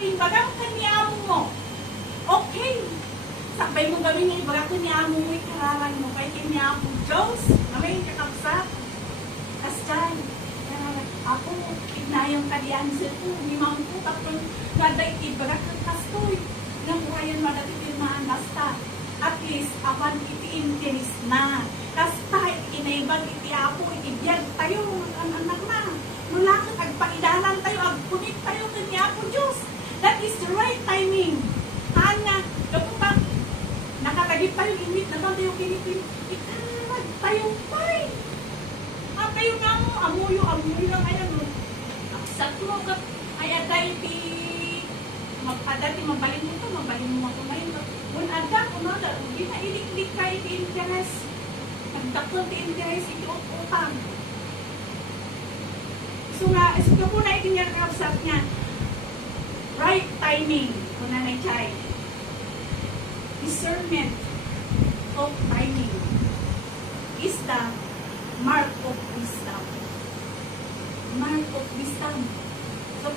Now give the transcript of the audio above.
Ibagang ka ni amo mo. Okay. Sabay mo gawin niya, ibaga ko ni amo mo, ikararan mo. Kaya kini amo, Diyos, mamay kakapsat. Kasyan. Ako, ignayang kalian sir ko. Ni mampu, tapos gaday, ibaga kang kastoy. Nang urayan madatitirmaan basta. At least, awan iti interes na. Kasta, inaibag iti apo, itibiyag tayo, ang anak na. Nulakot, agpaidalan tayo, agpunit tayo, kanya po Diyos. That is the right timing. Haan nga, loko pa, nakalagip tayo, init na tayo, kinipin, ikarag tayo, pay. At kayo nga mo, amuyo lang, ayan mo. Sa mo, ay aday, magpadati, mabalin mo ito, mabalin mo ako ngayon. Kung ada, kung ada, hindi na iliklik kayo di interest. Nagdakot di interest, iti utang. So nga, ito po na itin yung kapsat niya. Right timing, kung nanay chay. Discernment of timing is the mark of wisdom. Mark of wisdom. So,